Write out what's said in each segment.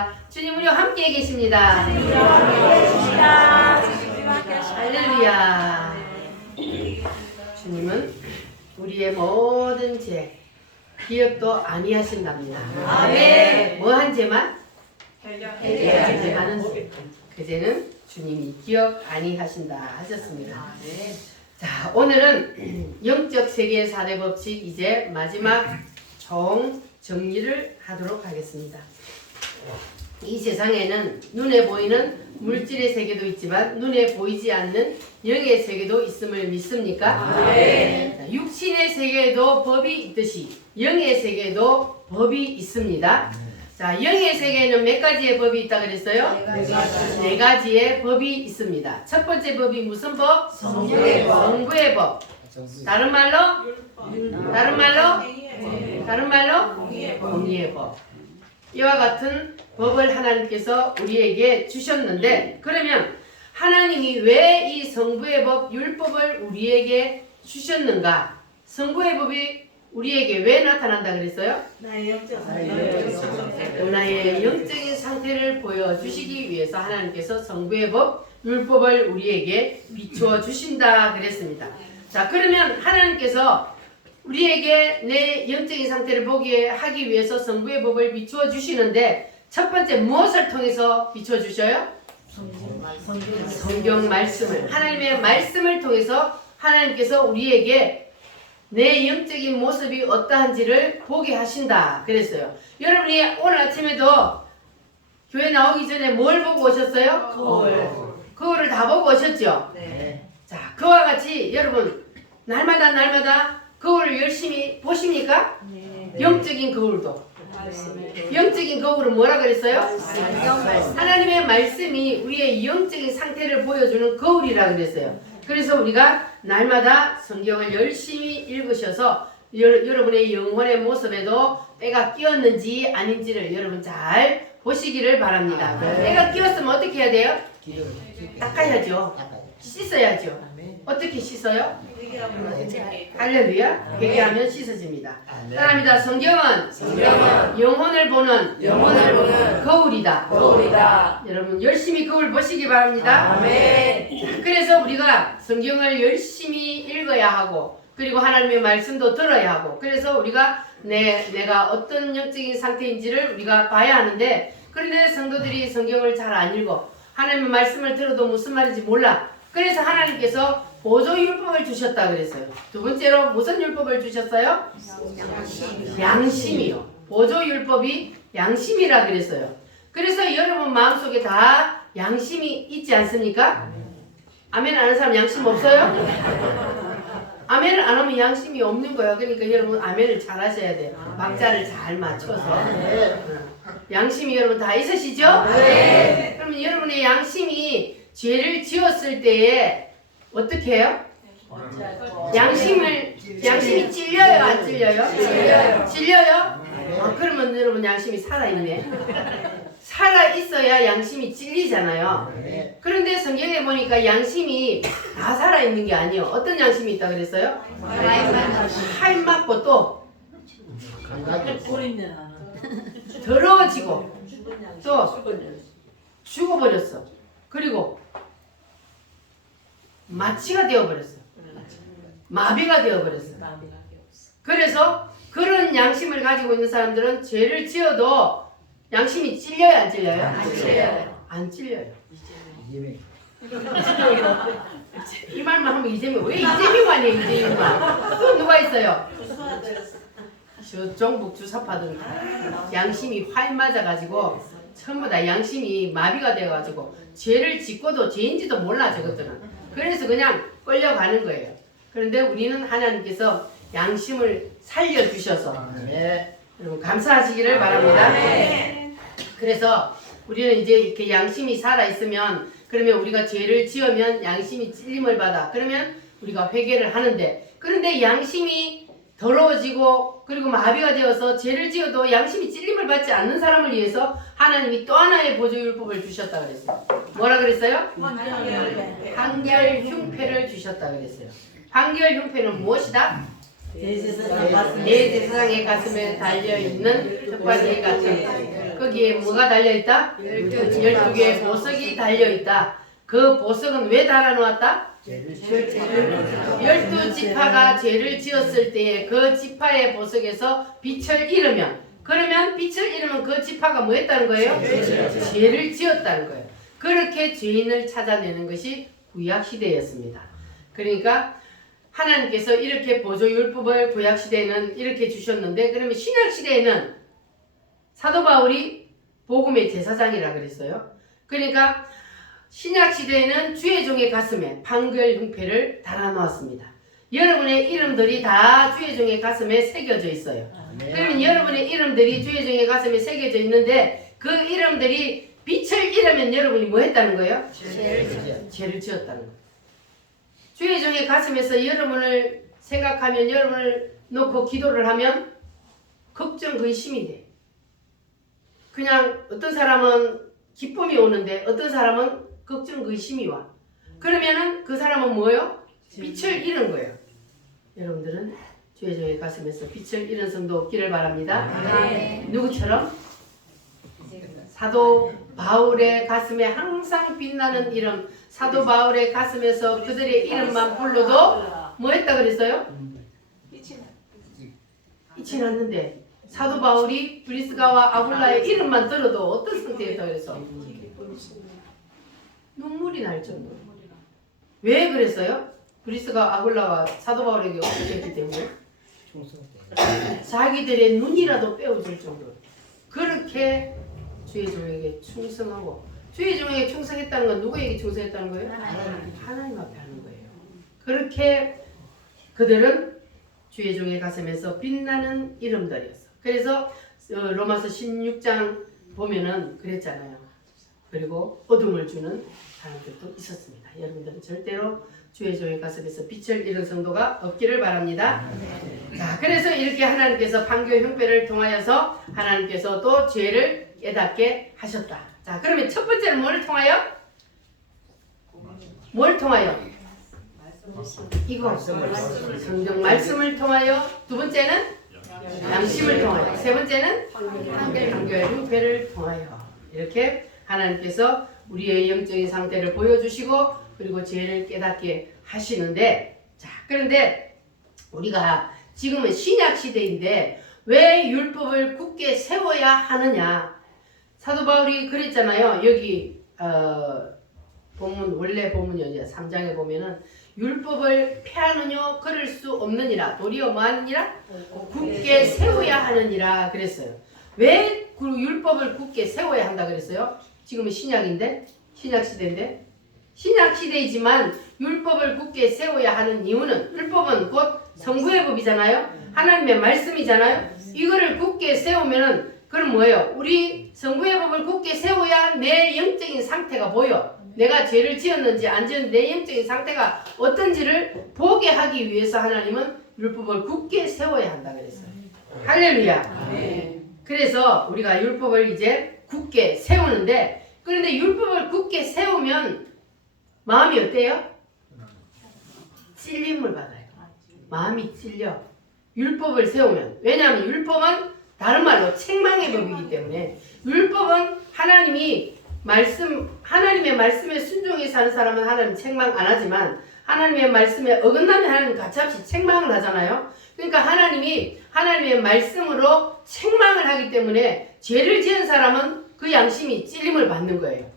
계십니다. 주님 우리와 함께 계십니다. 할렐루야. 주님은 우리의 모든 죄 기억도 아니하신답니다. 아멘. 뭐한 죄만? 해결하는 죄. 그 죄는 주님이 기억 아니하신다 하셨습니다. 자, 오늘은 영적 세계 4대 법칙 이제 마지막 총 정리를 하도록 하겠습니다. 이 세상에는 눈에 보이는 물질의 세계도 있지만 눈에 보이지 않는 영의 세계도 있음을 믿습니까? 네. 육신의 세계에도 법이 있듯이 영의 세계에도 법이 있습니다. 자, 영의 세계에는 몇 가지의 법이 있다 그랬어요? 네 가지의 법이 있습니다. 첫 번째 법이 무슨 법? 성부의 법. 다른 말로? 공의의 법. 이와 같은 법을 하나님께서 우리에게 주셨는데, 그러면 하나님이 왜 이 성부의 법, 율법을 우리에게 주셨는가? 성부의 법이 우리에게 왜 나타난다 그랬어요? 나의 영적인 상태를 보여주시기 위해서 하나님께서 성부의 법, 율법을 우리에게 비추어 주신다 그랬습니다. 자, 그러면 하나님께서 우리에게 내 영적인 상태를 보게 하기 위해서 성부의 법을 비추어 주시는데, 첫 번째 무엇을 통해서 비추어 주셔요? 성경 말씀을, 하나님의 말씀을 통해서 하나님께서 우리에게 내 영적인 모습이 어떠한지를 보게 하신다 그랬어요. 여러분이 오늘 아침에도 교회 나오기 전에 뭘 보고 오셨어요? 거울을 다 보고 오셨죠? 네. 자, 그와 같이 여러분 날마다 거울을 열심히 보십니까? 네. 영적인 거울도. 영적인 거울은 뭐라 그랬어요? 하나님의 말씀이 우리의 영적인 상태를 보여주는 거울이라 그랬어요. 그래서 우리가 날마다 성경을 열심히 읽으셔서 여러분의 영혼의 모습에도 때가 끼었는지 아닌지를 여러분 잘 보시기를 바랍니다. 때가 끼었으면 어떻게 해야 돼요? 닦아야죠. 씻어야죠. 어떻게 씻어요? 할렐루야. 회개하면 씻어집니다. 따라합니다. 성경은 영혼을 보는 거울이다. 여러분 열심히 거울 보시기 바랍니다. 아멘. 그래서 우리가 성경을 열심히 읽어야 하고, 그리고 하나님의 말씀도 들어야 하고, 그래서 우리가 내가 어떤 영적인 상태인지를 우리가 봐야 하는데, 그런데 성도들이 성경을 잘 안 읽어. 하나님의 말씀을 들어도 무슨 말인지 몰라. 그래서 하나님께서 보조율법을 주셨다 그랬어요. 두 번째로 무슨 율법을 주셨어요? 양심이요. 보조율법이 양심이라 그랬어요. 그래서 여러분 마음속에 다 양심이 있지 않습니까? 아멘 안 하는 사람 양심 없어요? 아멘을 안 하면 양심이 없는 거예요. 그러니까 여러분 아멘을 잘 하셔야 돼요. 박자를 잘 맞춰서. 양심이 여러분 다 있으시죠? 네. 그러면 여러분의 양심이 죄를 지었을 때에 어떻게 해요? 양심이 찔려요, 안 찔려요? 찔려요? 그러면 여러분 양심이 살아있네. 살아있어야 양심이 찔리잖아요. 그런데 성경에 보니까 양심이 다 살아있는 게 아니에요. 어떤 양심이 있다 그랬어요? 할 맞고 또 더러워지고 또 죽어버렸어. 그리고 마취가 되어버렸어. 마비가 되어버렸어. 그래서 그런 양심을 가지고 있는 사람들은 죄를 지어도 양심이 찔려요, 안 찔려요? 안 찔려요. 이 말만 하면 이재명, 왜 이재명 아니에요, 이재명만? 또 누가 있어요? 저 종북 주사파들 양심이 활 맞아가지고 전부 다 양심이 마비가 돼가지고 죄를 짓고도 죄인지도 몰라 저것들은. 그래서 그냥 끌려가는 거예요. 그런데 우리는 하나님께서 양심을 살려주셔서 여러분 감사하시기를 바랍니다. 그래서 우리는 이제 이렇게 양심이 살아있으면, 그러면 우리가 죄를 지으면 양심이 찔림을 받아. 그러면 우리가 회개를 하는데, 그런데 양심이 더러워지고 그리고 마비가 되어서 죄를 지어도 양심이 찔림을 받지 않는 사람을 위해서 하나님이 또 하나의 보조율법을 주셨다 그랬어요. 뭐라 그랬어요? 판결 흉패를 주셨다 그랬어요. 판결 흉패는 무엇이다? 내 세상의 가슴에 달려있는 흙바지 같은 거기에 뭐가 달려있다? 12개의 보석이 달려있다. 그 보석은 왜 달아놓았다? 12지파가 죄를 지었을 때에 그 지파의 보석에서 빛을 잃으면, 그러면 빛을 잃으면 그 지파가 뭐 했다는 거예요? 죄를 지었다는 거예요. 그렇게 죄인을 찾아내는 것이 구약시대였습니다. 그러니까 하나님께서 이렇게 보조율법을 구약시대에는 이렇게 주셨는데, 그러면 신약시대에는 사도 바울이 복음의 제사장이라 그랬어요. 그러니까 신약시대에는 주의 종의 가슴에 판결 흉패를 달아놓았습니다. 여러분의 이름들이 다 주의 종의 가슴에 새겨져 있어요. 그러면 여러분의 이름들이 주의 종의 가슴에 새겨져 있는데, 그 이름들이 빛을 잃으면 여러분이 뭐 했다는 거예요? 죄를 지었다는 거예요. 주의 종의 가슴에서 여러분을 생각하면, 여러분을 놓고 기도를 하면 걱정, 근심이 돼. 그냥 어떤 사람은 기쁨이 오는데 어떤 사람은 걱정, 근심이 와. 그러면은 그 사람은 뭐예요? 빛을 잃은 거예요. 여러분들은 주의 종의 가슴에서 빛을 잃은 성도 없기를 바랍니다. 네. 누구처럼? 사도 바울의 가슴에 항상 빛나는 이름, 사도 바울의 가슴에서 그들의 이름만 불러도 뭐 했다 그랬어요? 잊지 않는데 사도 바울이 브리스가와 아굴라의 이름만 들어도 어떤 상태였다 그래서 눈물이 날 정도로. 왜 그랬어요? 브리스가 아굴라와 사도 바울에게 어떻게 했기 때문에 자기들의 눈이라도 빼어줄 정도로 그렇게 주의 종에게 충성하고, 주의 종에게 충성했다는 건 누구에게 충성했다는 거예요? 하나님 앞에 하는 거예요. 그렇게 그들은 주의 종의 가슴에서 빛나는 이름들이었어. 그래서 로마서 16장 보면은 그랬잖아요. 그리고 어둠을 주는 사람들도 있었습니다. 여러분들은 절대로 주의 종의 가슴에서 빛을 잃은 성도가 없기를 바랍니다. 자, 그래서 이렇게 하나님께서 판결 흉패를 통하여서 하나님께서 또 죄를 깨닫게 하셨다. 자, 그러면 첫 번째는 뭘 통하여? 뭘 통하여? 이거 성경 말씀을 통하여. 두 번째는 양심을 통하여. 세 번째는 판결 흉패를 통하여. 이렇게 하나님께서 우리의 영적인 상태를 보여주시고 그리고 죄를 깨닫게 하시는데, 자, 그런데 우리가 지금은 신약 시대인데 왜 율법을 굳게 세워야 하느냐? 사도 바울이 그랬잖아요. 여기 본문, 원래 본문이 3장에 보면은 율법을 폐하느뇨 그럴 수 없느니라, 도리어 뭐하느니라? 굳게 세워야 하느니라 그랬어요. 왜 그 율법을 굳게 세워야 한다 그랬어요? 지금은 신약인데, 신약 시대인데, 신약 시대이지만 율법을 굳게 세워야 하는 이유는, 율법은 곧 성부의 법이잖아요. 하나님의 말씀이잖아요. 이거를 굳게 세우면은 그럼 뭐예요? 우리 성부의 법을 굳게 세워야 내 영적인 상태가 보여. 내가 죄를 지었는지 안 지었는지 내 영적인 상태가 어떤지를 보게 하기 위해서 하나님은 율법을 굳게 세워야 한다 그랬어요. 할렐루야. 네. 그래서 우리가 율법을 이제 굳게 세우는데, 그런데 율법을 굳게 세우면 마음이 어때요? 찔림을 받아요. 마음이 찔려. 율법을 세우면. 왜냐하면 율법은 다른 말로 책망의 법이기 때문에, 율법은 하나님의 말씀에 순종해 사는 사람은 하나님 책망 안 하지만, 하나님의 말씀에 어긋나면 하나님 가차없이 책망을 하잖아요. 그러니까 하나님이 하나님의 말씀으로 책망을 하기 때문에 죄를 지은 사람은 그 양심이 찔림을 받는 거예요.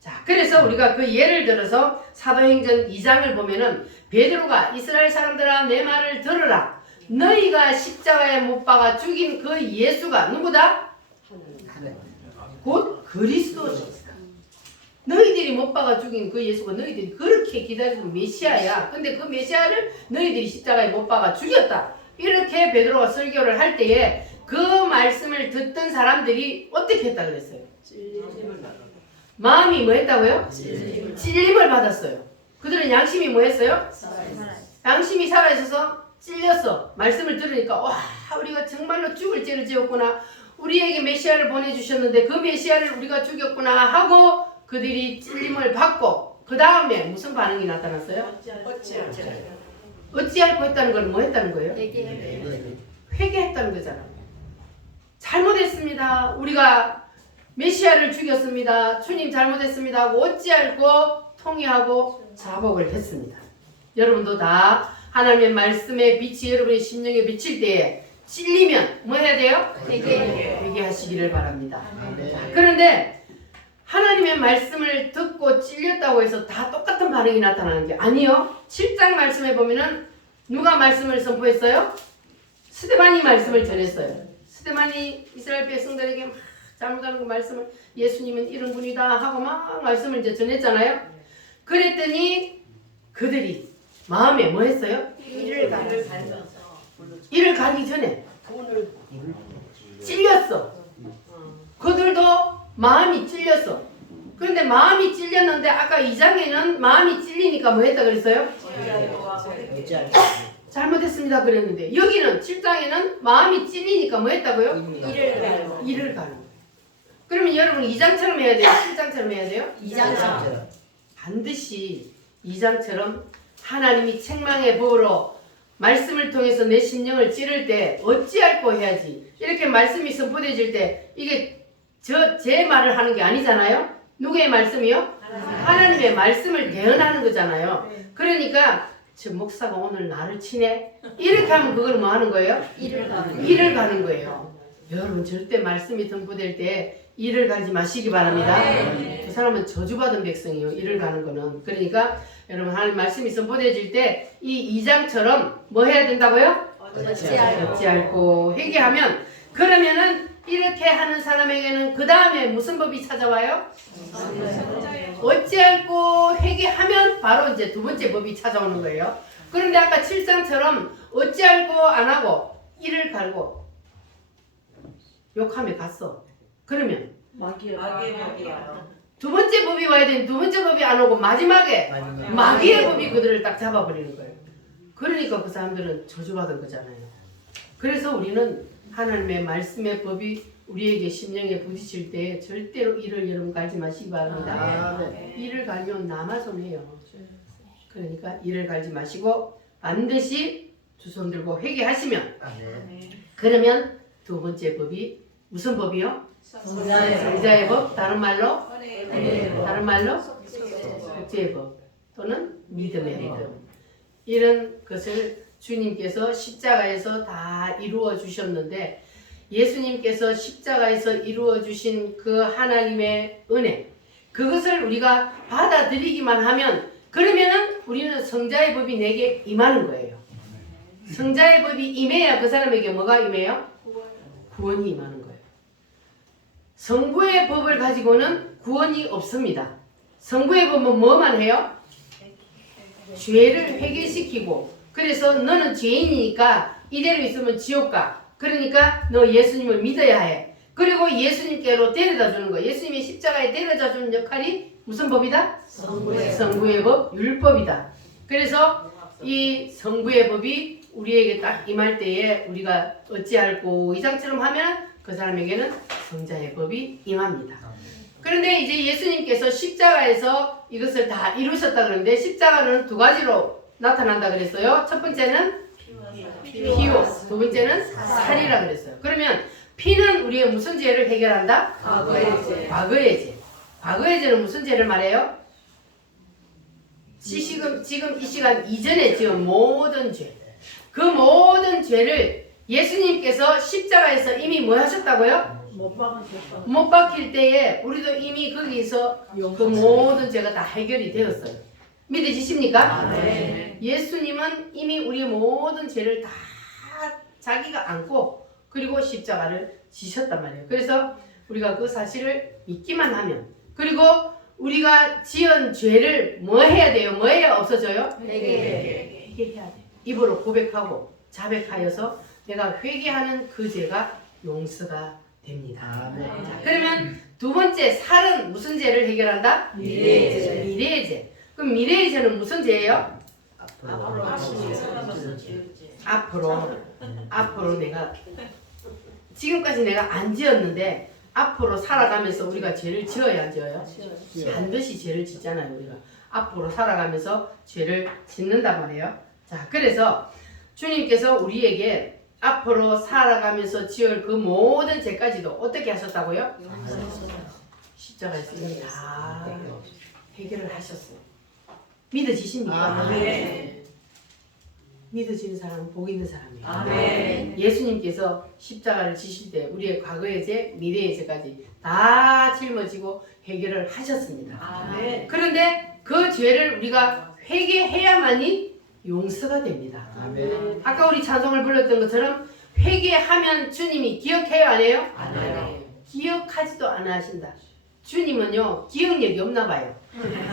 자, 그래서 우리가 그 예를 들어서 사도행전 2장을 보면은 베드로가 이스라엘 사람들아 내 말을 들으라. 너희가 십자가에 못 박아 죽인 그 예수가 누구다? 곧 그리스도시다. 너희들이 못 박아 죽인 그 예수가 너희들이 그렇게 기다리는 메시아야. 근데 그 메시아를 너희들이 십자가에 못 박아 죽였다. 이렇게 베드로가 설교를 할 때에 그 말씀을 듣던 사람들이 어떻게 했다 그랬어요? 마음이 뭐 했다고요? 찔림을 받았어요. 그들은 양심이 뭐 했어요? 양심이 살아있어서 찔렸어. 말씀을 들으니까 와, 우리가 정말로 죽을 죄를 지었구나. 우리에게 메시아를 보내주셨는데 그 메시아를 우리가 죽였구나 하고 그들이 찔림을 받고, 그 다음에 무슨 반응이 나타났어요? 어찌할고 했다는 건 뭐 했다는 거예요? 회개했다는 거잖아. 잘못했습니다. 우리가 메시아를 죽였습니다. 주님 잘못했습니다 하고 어찌할꼬 통회하고 자복을 했습니다. 여러분도 다 하나님의 말씀의 빛이 여러분의 심령에 비칠 때에 찔리면 뭐 해야 돼요? 회개하시기를 바랍니다. 자, 그런데 하나님의 말씀을 듣고 찔렸다고 해서 다 똑같은 반응이 나타나는 게 아니요. 7장 말씀에 보면은 누가 말씀을 선포했어요? 스데반이 말씀을 전했어요. 스데반이 이스라엘 백성들에게 막 잘못하는 그 말씀을 예수님은 이런 분이다 하고 막 말씀을 이제 전했잖아요. 그랬더니 그들이 마음에 뭐 했어요? 이를 가기 전에 찔렸어. 그들도 마음이 찔렸어. 그런데 마음이 찔렸는데 아까 2장에는 마음이 찔리니까 뭐 했다 그랬어요? 잘못했습니다 그랬는데 여기는 7장에는 마음이 찔리니까 뭐 했다고요? 이를 가는 거예요. 그러면 여러분 2장처럼 해야 돼요? 7장처럼 해야 돼요? 2장처럼. 반드시 2장처럼 하나님이 책망의 법으로 말씀을 통해서 내 심령을 찌를 때 어찌할꼬 해야지. 이렇게 말씀이 선포되질 때 이게 제 말을 하는 게 아니잖아요. 누구의 말씀이요? 하나님의 말씀을 대언하는 거잖아요. 그러니까 저 목사가 오늘 나를 치네. 이렇게 하면 그걸 뭐 하는 거예요? 이를 가는 거예요. 여러분 절대 말씀이 선포될 때 이를 가지 마시기 바랍니다. 그 사람은 저주받은 백성이에요. 이를 가는 거는. 그러니까 여러분 하나님 말씀이 선포되질 때 이 2장처럼 뭐 해야 된다고요? 어찌할꼬 회개하면 그러면은 이렇게 하는 사람에게는 그 다음에 무슨 법이 찾아와요? 어찌할꼬 회개하면 바로 이제 두 번째 법이 찾아오는 거예요. 그런데 아까 7장처럼 어찌할꼬 안 하고 이를 갈고 욕하며 갔어. 그러면 두 번째 법이 와야 되는 두 번째 법이 안 오고 마지막에 마귀의 법이 그들을 딱 잡아버리는 거예요. 그러니까 그 사람들은 저주받은 거잖아요. 그래서 우리는 하나님의 말씀의 법이 우리에게 심령에 부딪힐 때 절대로 이를 여러분 갈지 마시기 바랍니다. 이를 갈면 나만 손해요. 그러니까 이를 갈지 마시고 반드시 두 손 들고 회개하시면 그러면 두 번째 법이 무슨 법이요? 성자의 법, 다른 말로 속죄의 법 또는 믿음의 법. 이런 것을 주님께서 십자가에서 다 이루어 주셨는데 예수님께서 십자가에서 이루어 주신 그 하나님의 은혜 그것을 우리가 받아들이기만 하면 그러면은 우리는 성자의 법이 내게 임하는 거예요. 성자의 법이 임해야 그 사람에게 뭐가 임해요? 구원이 임하는 거예요. 성부의 법을 가지고는 구원이 없습니다. 성부의 법은 뭐만 해요? 죄를 회개시키고 그래서 너는 죄인이니까 이대로 있으면 지옥 가. 그러니까 너 예수님을 믿어야 해. 그리고 예수님께로 데려다 주는 거예요. 예수님이 십자가에 데려다 주는 역할이 무슨 법이다? 성부의 법, 율법이다. 그래서 이 성부의 법이 우리에게 딱 임할 때에 우리가 어찌할꼬 이장처럼 하면 그 사람에게는 성자의 법이 임합니다. 그런데 이제 예수님께서 십자가에서 이것을 다 이루셨다 그러는데 십자가는 두 가지로 나타난다 그랬어요. 첫 번째는 피요, 두 번째는 살이라 그랬어요. 그러면 피는 우리의 무슨 죄를 해결한다? 과거의 죄. 과거의 죄는 무슨 죄를 말해요? 지금 이 시간 이전에 지은 모든 죄. 그 모든 죄를 예수님께서 십자가에서 이미 뭐 하셨다고요? 못 박힐 때에 우리도 이미 거기서 그 모든 죄가 다 해결이 되었어요. 믿으시십니까? 네. 예수님은 이미 우리의 모든 죄를 다 자기가 안고 그리고 십자가를 지셨단 말이에요. 그래서 우리가 그 사실을 믿기만 하면 그리고 우리가 지은 죄를 뭐 해야 돼요? 뭐 해야 없어져요? 회개해야 돼요. 입으로 고백하고 자백하여서 내가 회개하는 그 죄가 용서가 됩니다. 자, 그러면 두 번째 살은 무슨 죄를 해결한다? 미래의 죄. 그럼 미래의 죄는 무슨 죄예요? 앞으로 내가 지금까지 내가 안 지었는데 앞으로 살아가면서 우리가 죄를 지어야 안 지어요? 반드시 죄를 짓잖아요. 우리가 앞으로 살아가면서 죄를 짓는단 말이에요. 자, 그래서 주님께서 우리에게 앞으로 살아가면서 지을 그 모든 죄까지도 어떻게 하셨다고요? 십자가에서 이미 다 해결을 하셨어요. 믿어지십니까? 네. 믿어지는 사람은 복 있는 사람이에요. 아멘. 예수님께서 십자가를 지실 때 우리의 과거의 죄, 미래의 죄까지 다 짊어지고 해결을 하셨습니다. 아멘. 그런데 그 죄를 우리가 회개해야만이 용서가 됩니다. 아멘. 아까 우리 찬송을 불렀던 것처럼 회개하면 주님이 기억해요, 안 해요? 안 해요. 기억하지도 않아 하신다. 주님은요, 기억력이 없나 봐요.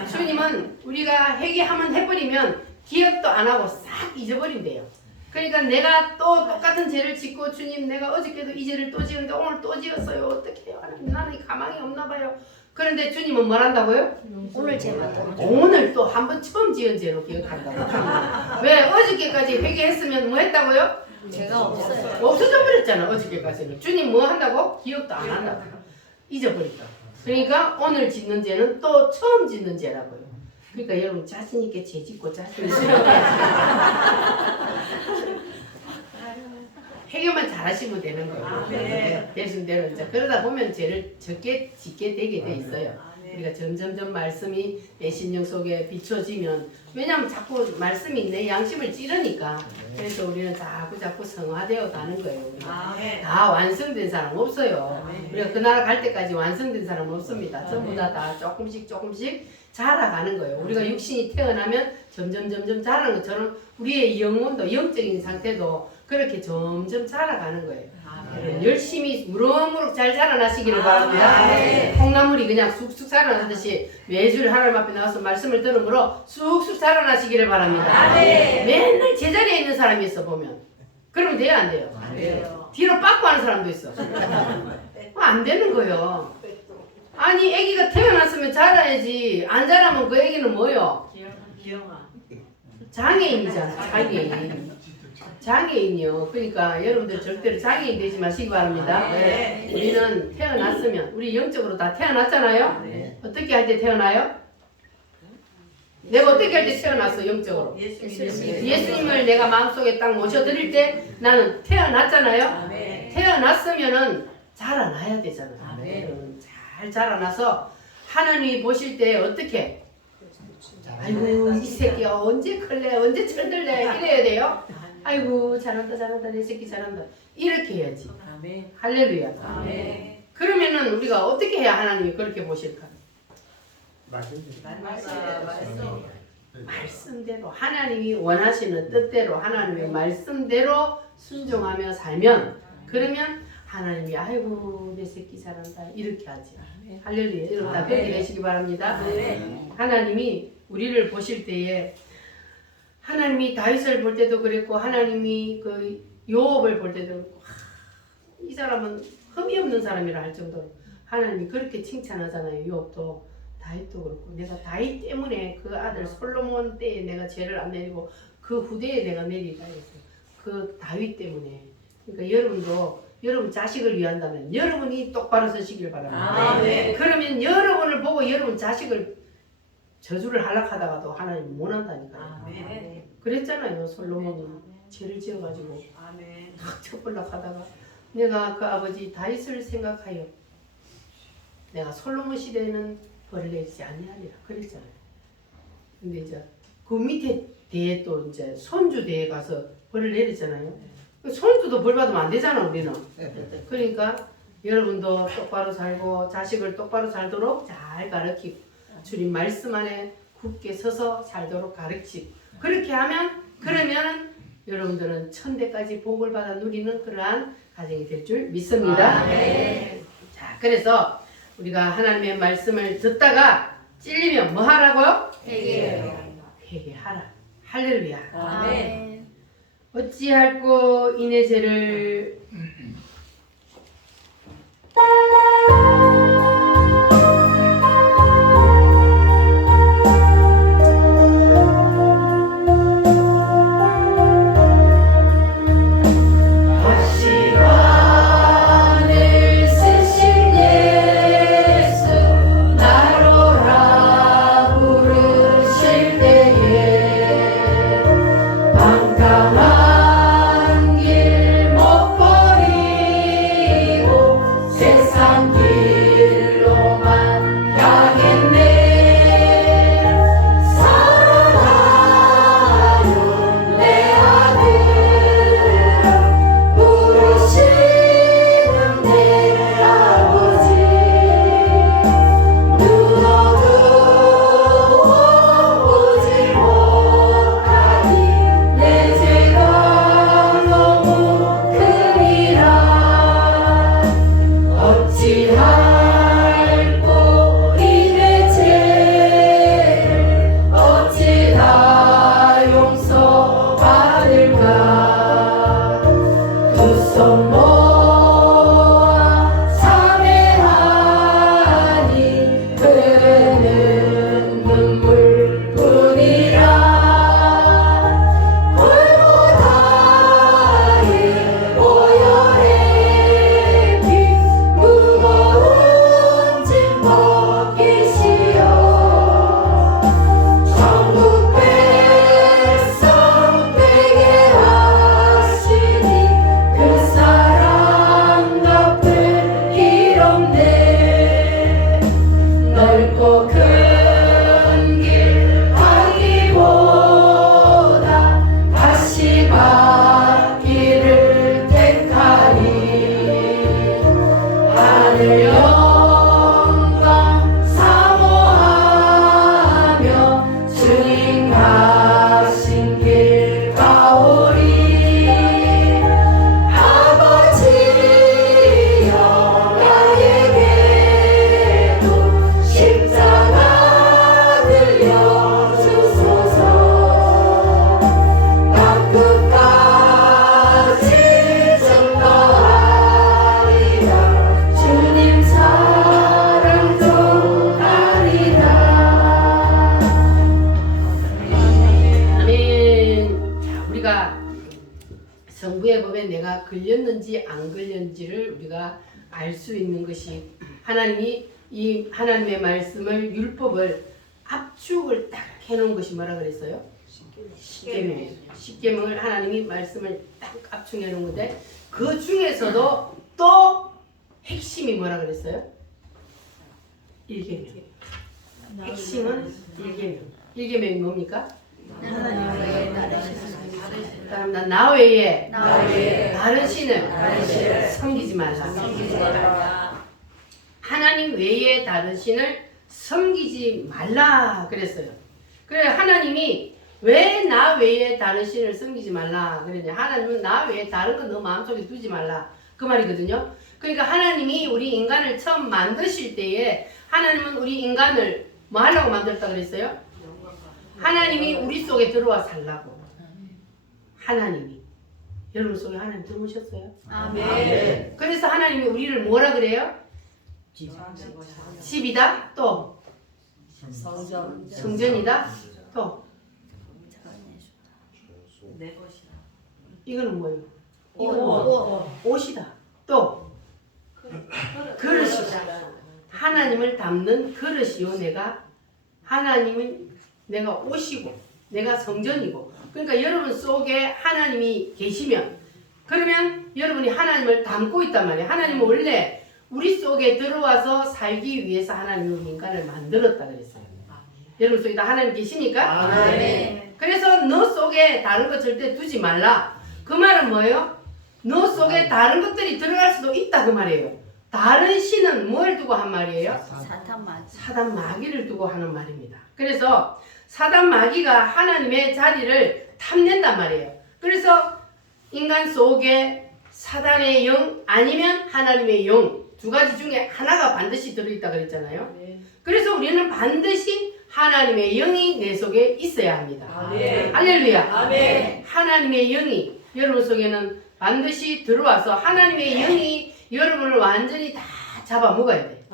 주님은 우리가 회개하면 해버리면 기억도 안 하고 싹 잊어버린대요. 그러니까 내가 또 똑같은 죄를 짓고 주님 내가 어저께도 이 죄를 또 지었는데 오늘 또 지었어요. 어떻게 해요? 나는 가망이 없나 봐요. 그런데 주님은 뭘 한다고요? 오늘 제가 오늘 또 한 번 처음 지은 죄로 기억한다고. 왜? 어저께까지 회개했으면 뭐 했다고요? 제가 없어요. 없어져 버렸잖아. 어저께까지는. 주님 뭐 한다고? 기억도 안 한다고. 잊어버렸다. 그러니까 오늘 짓는 죄는 또 처음 짓는 죄라고요. 그러니까 여러분 자신 있게 죄 짓고 자신 있게 해결만 잘하시면 되는 거예요. 네. 되신 대로 이제 그러다 보면 죄를 적게 짓게 되게 돼 있어요. 아멘. 우리가 점점점 말씀이 내 심령 속에 비춰지면 왜냐하면 자꾸 말씀이 내 양심을 찌르니까 그래서 우리는 자꾸 성화되어 가는 거예요. 우리가. 아멘. 다 완성된 사람 없어요. 아멘. 우리가 그 나라 갈 때까지 완성된 사람 없습니다. 전부 다 조금씩 자라가는 거예요. 우리가 육신이 태어나면 점점 자라는 것처럼 우리의 영혼도 영적인 상태도 그렇게 자라가는 거예요. 아멘. 열심히 무럭무럭 잘 자라나시기를 아멘. 바랍니다. 아멘. 콩나물이 그냥 쑥쑥 자라나듯이 매주 하나님 앞에 나와서 말씀을 들으므로 쑥쑥 자라나시기를 바랍니다. 아멘. 맨날 제자리에 있는 사람이 있어 보면 그러면 돼요, 안 돼요? 안 돼요. 뒤로 빠꾸 하는 사람도 있어. 안 되는 거예요. 아니 아기가 태어났으면 자라야지. 안 자라면 그 아기는 뭐요? 기영아. 장애인이잖아. 장애인이요. 그러니까 여러분들 절대로 장애인 되지 마시기 바랍니다. 네. 우리는 태어났으면 우리 영적으로 다 태어났잖아요. 네. 어떻게 할 때 태어나요? 내가 어떻게 할 때 태어났어 영적으로? 예수님. 예수님을 내가 마음속에 딱 모셔드릴 때 나는 태어났잖아요. 아멘. 태어났으면은 자라나야 되잖아요. 아멘. 여러분 잘 자라나서 하나님이 보실 때 어떻게? 아이고 이 새끼야 언제 클래 언제 철들래 이래야 돼요. 아이고 잘한다 내 새끼 잘한다 이렇게 해야지. 아멘. 할렐루야. 아멘. 그러면은 우리가 어떻게 해야 하나님이 그렇게 보실까? 말씀대로 하나님이 원하시는 뜻대로 하나님의 말씀대로 순종하며 살면 그러면 하나님이 아이고 내 새끼 잘한다 이렇게 하지. 할렐루야. 여러분 다 그렇게 되시기 바랍니다. 하나님이 우리를 보실 때에 하나님이 다윗을 볼 때도 그랬고 하나님이 그 요업을 볼 때도 그랬고 이 사람은 흠이 없는 사람이라 할 정도로 하나님이 그렇게 칭찬하잖아요. 요업도 다윗도 그렇고 내가 다윗 때문에 그 아들 솔로몬 때에 내가 죄를 안 내리고 그 후대에 내가 내리라 했어요. 그 다윗 때문에. 그러니까 여러분도 여러분 자식을 위한다면 여러분이 똑바로 서시길 바랍니다. 아멘. 그러면 여러분을 보고 여러분 자식을 저주를 하락하다가도 하나님 못 한다니까요. 아멘. 그랬잖아요. 솔로몬이 죄를 지어가지고 아멘. 탁 척벌락하다가 내가 그 아버지 다윗을 생각하여 내가 솔로몬 시대에는 벌을 내리지 아니하리라 그랬잖아요. 근데 이제 그 밑에 대에 또 이제 손주 대에 가서 벌을 내렸잖아요. 손주도 벌 받으면 안 되잖아 우리는. 그러니까 여러분도 똑바로 살고 자식을 똑바로 살도록 잘 가르치고 주님 말씀 안에 굳게 서서 살도록 가르치고 그렇게 하면 그러면 여러분들은 천대까지 복을 받아 누리는 그러한 가정이 될 줄 믿습니다. 자, 그래서 우리가 하나님의 말씀을 듣다가 찔리면 뭐 하라고요? 회개하라. 할렐루야. 아멘. 어찌할꼬 이내 죄를 깜깜한 길 걸렸는지 안 걸렸는지를 우리가 알 수 있는 것이 하나님이 이 하나님의 말씀을 율법을 압축을 딱 해놓은 것이 뭐라 그랬어요? 십계명. 십계명을 하나님이 말씀을 딱 압축해 놓은 건데 그 중에서도 또 핵심이 뭐라 그랬어요? 일계명. 핵심은 일계명. 일계명이 뭡니까? 하나님의 나라시는 그다음 나 외에 나 다른 신을 섬기지 말라. 하나님 외에 다른 신을 섬기지 말라 그랬어요. 그래 하나님이 왜 나 외에 다른 신을 섬기지 말라 그랬냐? 하나님은 나 외에 다른 건 너 마음속에 두지 말라 그 말이거든요. 그러니까 하나님이 우리 인간을 처음 만드실 때에 하나님은 우리 인간을 뭐 하려고 만들었다 그랬어요? 하나님이 우리 속에 들어와 살라고. 하나님이 여러분 속에 하나님 들어오셨어요? 아멘. 그래서 하나님이 우리를 뭐라 그래요? 집이다. 또 성전이다. 또 내 것이라. 이거는 뭐예요? 오. 옷이다. 또 그릇이다. 하나님을 담는 그릇이요. 내가 하나님은 내가 옷이고 내가 성전이고. 그러니까 여러분 속에 하나님이 계시면 그러면 여러분이 하나님을 담고 있단 말이에요. 하나님은 원래 우리 속에 들어와서 살기 위해서 하나님이 우리 인간을 만들었다 그랬어요. 여러분 속에 다 하나님 계십니까? 아멘. 그래서 너 속에 다른 것 절대 두지 말라. 그 말은 뭐예요? 너 속에 다른 것들이 들어갈 수도 있다 그 말이에요. 다른 신은 뭘 두고 한 말이에요? 사탄 맞. 사단 마귀를 두고 하는 말입니다. 그래서 사단 마귀가 하나님의 자리를 탐낸단 말이에요. 그래서 인간 속에 사단의 영 아니면 하나님의 영 두 가지 중에 하나가 반드시 들어있다 그랬잖아요. 그래서 우리는 반드시 하나님의 영이 내 속에 있어야 합니다. 할렐루야. 아멘. 하나님의 영이 여러분 속에는 반드시 들어와서 하나님의 영이 여러분을 완전히 다 잡아먹어야 돼.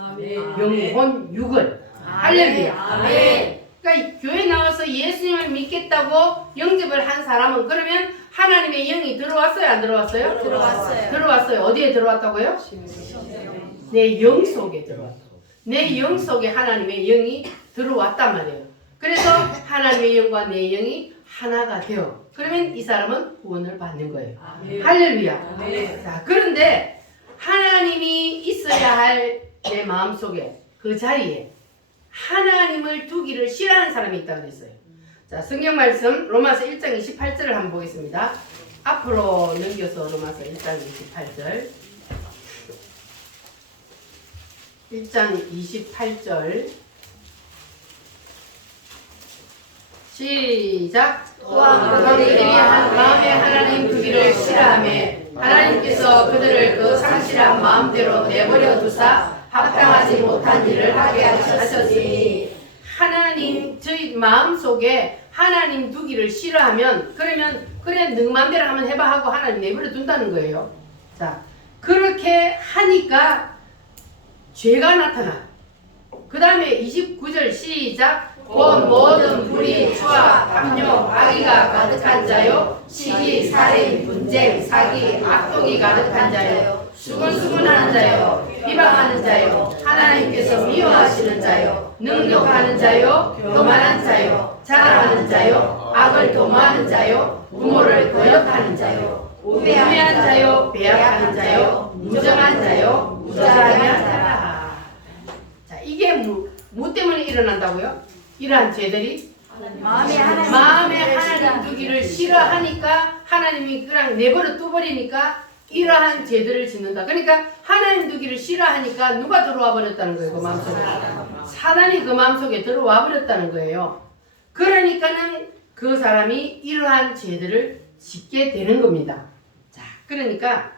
영혼, 육을. 할렐루야. 아멘. 그러니까 교회 나와서 예수님을 믿겠다고 영접을 한 사람은 그러면 하나님의 영이 들어왔어요? 안 들어왔어요? 들어왔어요. 들어왔어요. 어디에 들어왔다고요? 내 영 속에 들어왔다. 내 영 속에 하나님의 영이 들어왔단 말이에요. 그래서 하나님의 영과 내 영이 하나가 되어 그러면 이 사람은 구원을 받는 거예요. 할렐루야. 자, 그런데 하나님이 있어야 할 내 마음속에 그 자리에 하나님을 두기를 싫어하는 사람이 있다고 그랬어요. 자, 성경 말씀 로마서 1장 28절을 한번 보겠습니다. 앞으로 넘겨서 로마서 1장 28절 1장 28절 시작. 또한 그들이 마음에 하나님 두기를 싫어하며 하나님께서 그들을 그 상실한 마음대로 내버려 두사 합당하지 못한 일을 하게 하셨으니 하나님 저희 마음속에 하나님 두기를 싫어하면 그러면 그래 너 맘대로 한번 해봐 하고 하나님 내버려 둔다는 거예요. 자, 그렇게 하니까 죄가 나타나. 그 다음에 29절 시작. 곧 모든 불의, 추악, 합력, 악의가 가득한 자요 시기, 살인, 분쟁, 사기, 악독이 가득한 자요 수군수군하는 자요 비방하는 자요 하나님께서 미워하시는 자요 능욕하는 자요 교만한 자요 자랑하는 자요 악을 도모하는 자요 부모를 거역하는 자요 우매한 자요 배약하는 자요 무정한 자요 무자랑한 자라. 자, 이게 뭐 때문에 일어난다고요? 이러한 죄들이 마음에 하나님 두기를 싫어하니까 하나님이 그냥 내버려 둬버리니까 이러한 죄들을 짓는다. 그러니까 하나님 두기를 싫어하니까 누가 들어와 버렸다는 거예요. 그 마음속에. 사단이 그 마음속에 들어와 버렸다는 거예요. 그러니까는 그 사람이 이러한 죄들을 짓게 되는 겁니다. 자, 그러니까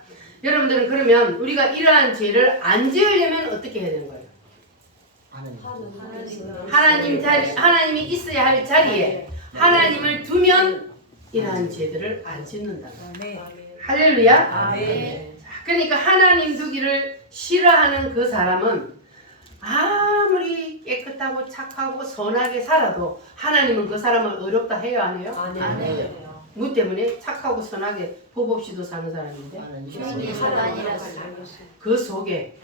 여러분들은 그러면 우리가 이러한 죄를 안 지으려면 어떻게 해야 되는 거예요? 하나님이 있어야 할 자리에 하나님을 두면 이러한 죄들을 안 짓는다. 할렐루야. 아멘. 그러니까 하나님 두기를 싫어하는 그 사람은 아무리 깨끗하고 착하고 선하게 살아도 하나님은 그 사람을 어렵다 해요, 안 해요? 안 해요. 뭐 때문에 착하고 선하게 법 없이도 사는 사람인데 주인이 사단이라서. 그 속에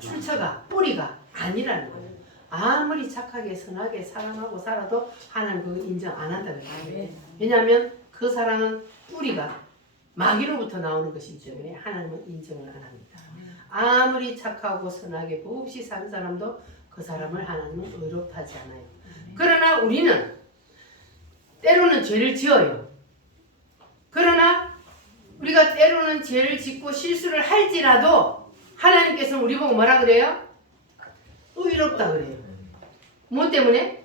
출처가 뿌리가 아니라는 거예요. 아무리 착하게 선하게 사랑하고 살아도 하나님 그거 인정 안 한다는 거예요. 왜냐하면 그 사랑은 뿌리가 마귀로부터 나오는 것이기 때문에 하나님은 인정을 안 합니다. 아무리 착하고 선하게 법 없이 사는 사람도 그 사람을 하나님은 의롭하지 않아요. 그러나 우리는 때로는 죄를 지어요. 그러나 우리가 때로는 죄를 짓고 실수를 할지라도 하나님께서는 우리 보고 뭐라 그래요? 의롭다 그래요. 뭐 때문에?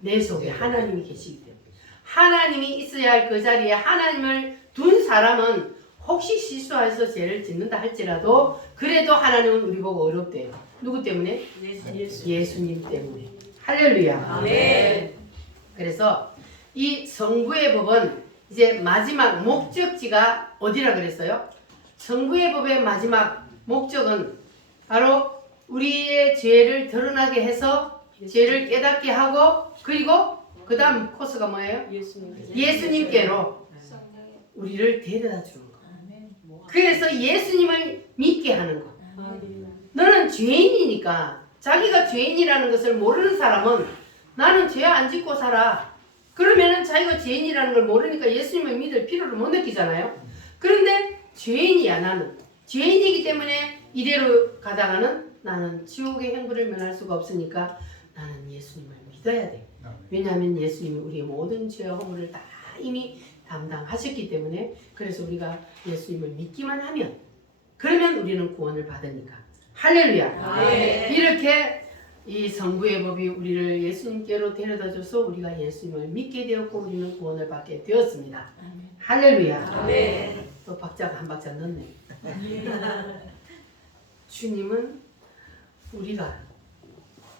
내 속에 하나님이 계시기 때문에. 하나님이 있어야 할 그 자리에 하나님을 둔 사람은 혹시 실수해서 죄를 짓는다 할지라도 그래도 하나님은 우리 보고 의롭대요. 누구 때문에? 예수님 때문에. 할렐루야. 아멘. 그래서 이 성부의 법은 이제 마지막 목적지가 어디라 그랬어요? 성부의 법의 마지막 목적은 바로 우리의 죄를 드러나게 해서 죄를 깨닫게 하고 그리고 그 다음 코스가 뭐예요? 예수님께로 우리를 데려다 주는 거. 그래서 예수님을 믿게 하는 거. 너는 죄인이니까 자기가 죄인이라는 것을 모르는 사람은 나는 죄 안 짓고 살아. 그러면은 자기가 죄인이라는 걸 모르니까 예수님을 믿을 필요를 못 느끼잖아요. 그런데 죄인이야 나는. 죄인이기 때문에 이대로 가다가는 나는 지옥의 행부를 면할 수가 없으니까 나는 예수님을 믿어야 돼. 왜냐하면 예수님이 우리의 모든 죄와 허물을 다 이미 담당하셨기 때문에 그래서 우리가 예수님을 믿기만 하면 그러면 우리는 구원을 받으니까. 할렐루야. 이렇게 이 성부의 법이 우리를 예수님께로 데려다줘서 우리가 예수님을 믿게 되었고 우리는 구원을 받게 되었습니다. 할렐루야. 또 박자가 한 박자 넣네. 주님은 우리가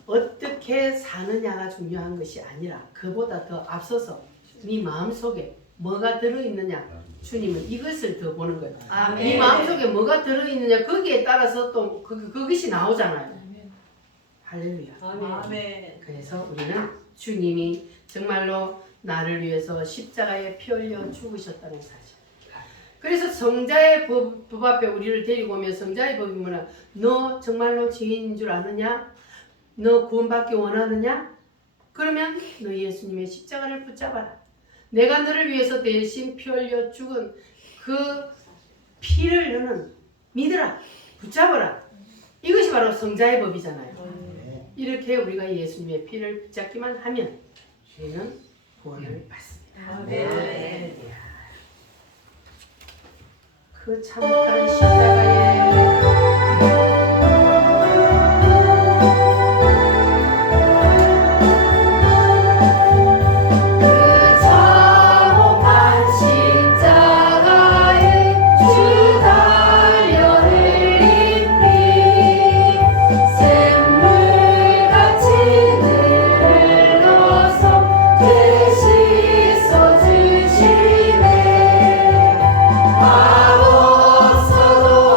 어떻게 사느냐가 중요한 것이 아니라 그보다 더 앞서서 네 마음속에 뭐가 들어있느냐 주님은 이것을 더 보는 거예요. 네 마음속에 뭐가 들어있느냐 거기에 따라서 또 그것이 나오잖아요. 할렐루야. 아멘. 그래서 우리는 주님이 정말로 나를 위해서 십자가에 피 흘려 죽으셨다는 사실. 그래서 성자의 법 앞에 우리를 데리고 오면 성자의 법이 뭐냐? 너 정말로 죄인인 줄 아느냐? 너 구원받기 원하느냐? 그러면 너 예수님의 십자가를 붙잡아라. 내가 너를 위해서 대신 피 흘려 죽은 그 피를 너는 믿으라. 붙잡아라. 이것이 바로 성자의 법이잖아요. 이렇게 우리가 예수님의 피를 붙잡기만 하면 우리는 구원을 받습니다. 그 참혹한 십자가에 없어도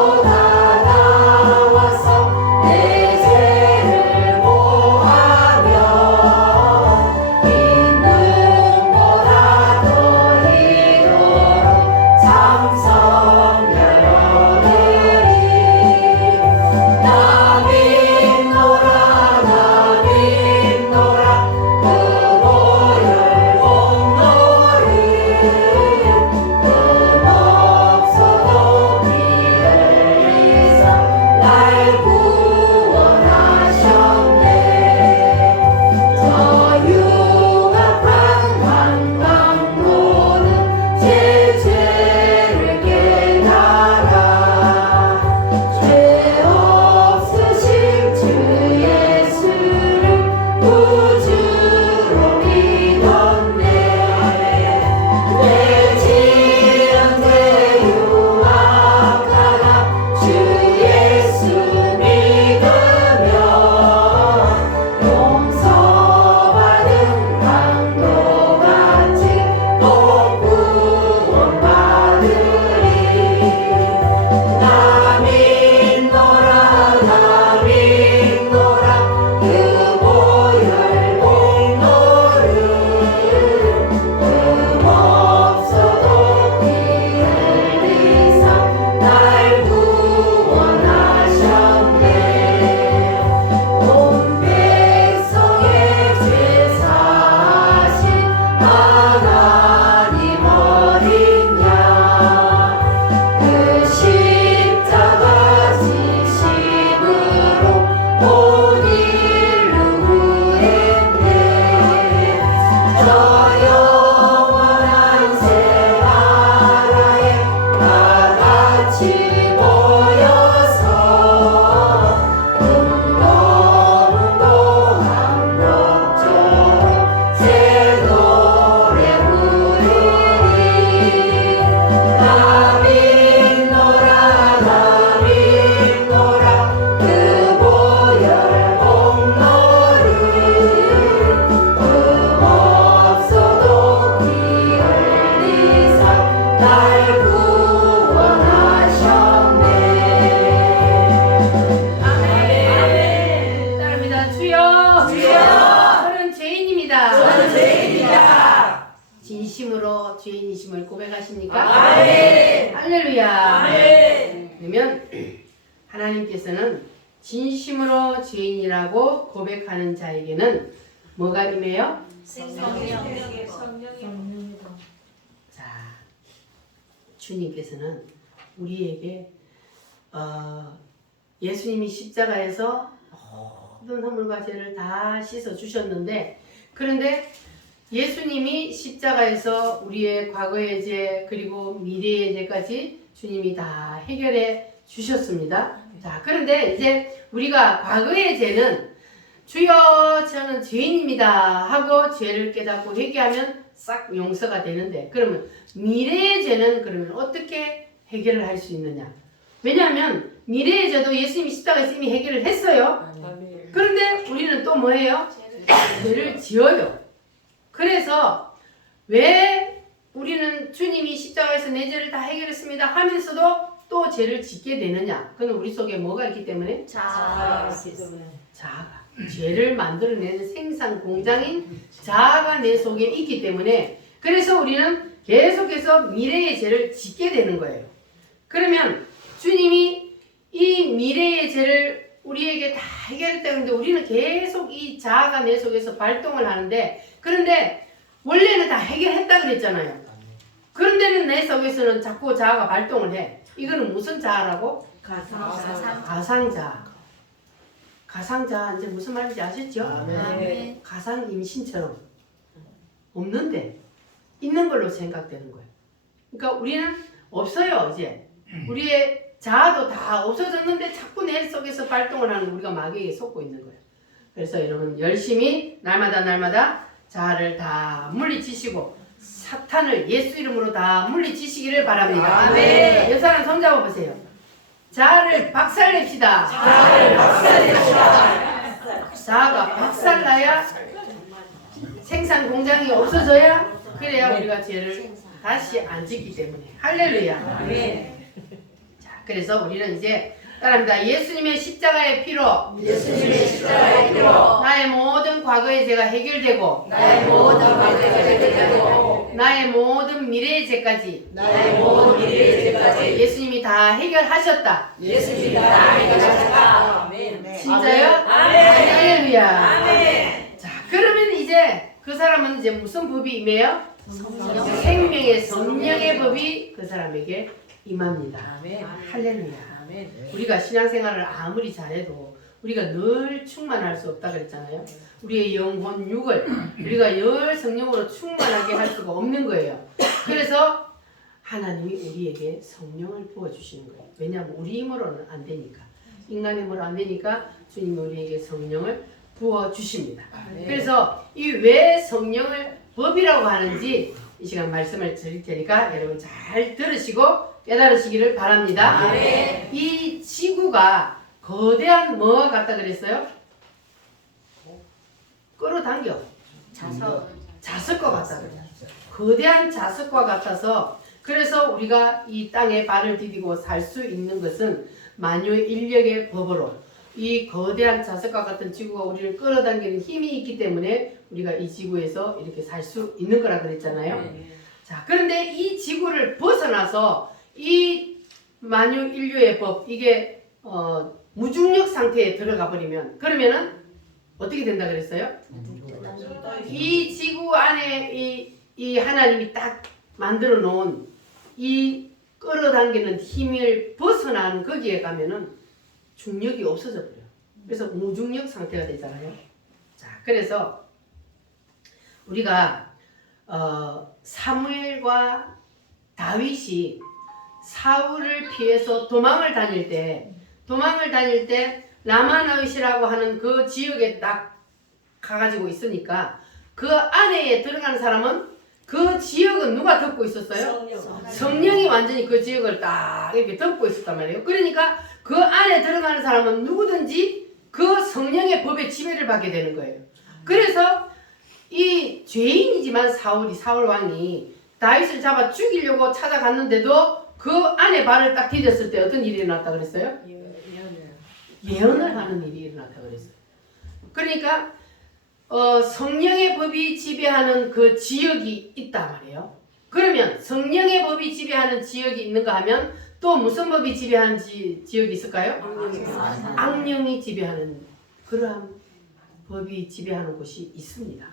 뭐냐면 하나님께서는 진심으로 죄인이라고 고백하는 자에게는 뭐가 임해요? 자, 주님께서는 우리에게 예수님이 십자가에서 모든 허물과 죄를 다 씻어 주셨는데, 그런데 예수님이 십자가에서 우리의 과거의 죄 그리고 미래의 죄까지 주님이 다 해결해 주셨습니다. 자, 그런데 이제 우리가 과거의 죄는 주여 저는 죄인입니다 하고 죄를 깨닫고 회개하면 싹 용서가 되는데, 그러면 미래의 죄는 그러면 어떻게 해결을 할 수 있느냐? 왜냐하면 미래의 죄도 예수님이 십자가에서 이미 해결을 했어요. 그런데 우리는 또 뭐예요? 죄를 지어요. 그래서 왜 우리는 주님이 십자가에서 내 죄를 다 해결했습니다 하면서도 또 죄를 짓게 되느냐? 그건 우리 속에 뭐가 있기 때문에? 자아가. 죄를 만들어내는 생산 공장인 자아가 내 속에 있기 때문에, 그래서 우리는 계속해서 미래의 죄를 짓게 되는 거예요. 그러면 주님이 이 미래의 죄를 우리에게 다 해결했다는데 우리는 계속 이 자아가 내 속에서 발동을 하는데, 그런데 원래는 다 해결했다 그랬잖아요. 그런데는 내 속에서는 자꾸 자아가 발동을 해. 이거는 무슨 자아라고? 가상자아. 가상자아 이제 무슨 말인지 아셨죠? 네. 가상 임신처럼 없는데 있는 걸로 생각되는 거예요. 그러니까 우리는 없어요. 이제 우리의 자아도 다 없어졌는데 자꾸 내 속에서 발동을 하는 우리가 마귀에게 속고 있는 거예요. 그래서 여러분 열심히 날마다 자아를 다 물리치시고 사탄을 예수 이름으로 다 물리치시기를 바랍니다. 네. 옆 사람 손잡아 보세요. 자아를 박살냅시다. 자아가 박살나야 생산 공장이 없어져야, 그래야 우리가 죄를 다시 안 짓기 때문에. 할렐루야. 자, 그래서 우리는 이제 따라합니다. 예수님의 십자가의 피로 나의 모든 과거의 죄가 해결되고 나의 모든 미래의 죄까지 예수님이 다 해결하셨다. 진짜요? 할렐루야. 자, 그러면 이제 그 사람은 이제 무슨 법이 임해요? 생명의 성령의 법이 그 사람에게 임합니다. 할렐루야. 우리가 신앙생활을 아무리 잘해도 우리가 늘 충만할 수 없다 그랬잖아요. 우리의 영혼 육을 우리가 열 성령으로 충만하게 할 수가 없는 거예요. 그래서 하나님이 우리에게 성령을 부어주시는 거예요. 왜냐하면 우리 힘으로는 안 되니까, 인간의 힘으로 안 되니까 주님이 우리에게 성령을 부어주십니다. 그래서 이 왜 성령을 법이라고 하는지 이 시간 말씀을 드릴 테니까 여러분 잘 들으시고 깨달으시기를 바랍니다. 이 지구가 거대한 뭐와 같다 그랬어요? 끌어당겨. 자석과 같다 그랬어요. 거대한 자석과 같아서, 그래서 우리가 이 땅에 발을 디디고 살 수 있는 것은 만유인력의 법으로 이 거대한 자석과 같은 지구가 우리를 끌어당기는 힘이 있기 때문에 우리가 이 지구에서 이렇게 살 수 있는 거라 그랬잖아요. 자, 그런데 이 지구를 벗어나서 이 만유인류의 법, 이게 무중력 상태에 들어가 버리면, 그러면은 어떻게 된다 그랬어요? 이 지구 안에 이 하나님이 딱 만들어 놓은 이 끌어당기는 힘을 벗어난 거기에 가면은 중력이 없어져 버려요. 그래서 무중력 상태가 되잖아요. 자, 그래서 우리가 사무엘과 다윗이 사울을 피해서 도망을 다닐 때 라마나윗이라고 하는 그 지역에 딱 가가지고 있으니까 그 안에 들어가는 사람은 그 지역은 누가 덮고 있었어요? 성령이 완전히 그 지역을 딱 이렇게 덮고 있었단 말이에요. 그러니까 그 안에 들어가는 사람은 누구든지 그 성령의 법에 지배를 받게 되는 거예요. 그래서 이 죄인이지만 사울 왕이 다윗을 잡아 죽이려고 찾아갔는데도 그 안에 발을 딱 디뎠을 때 어떤 일이 일어났다 그랬어요? 예언을 하는 일이 일어났다 그랬어요. 그러니까 성령의 법이 지배하는 그 지역이 있단 말이에요. 그러면 성령의 법이 지배하는 지역이 있는가 하면 또 무슨 법이 지배하는 지역이 있을까요? 악령이 지배하는 그러한 법이 지배하는 곳이 있습니다.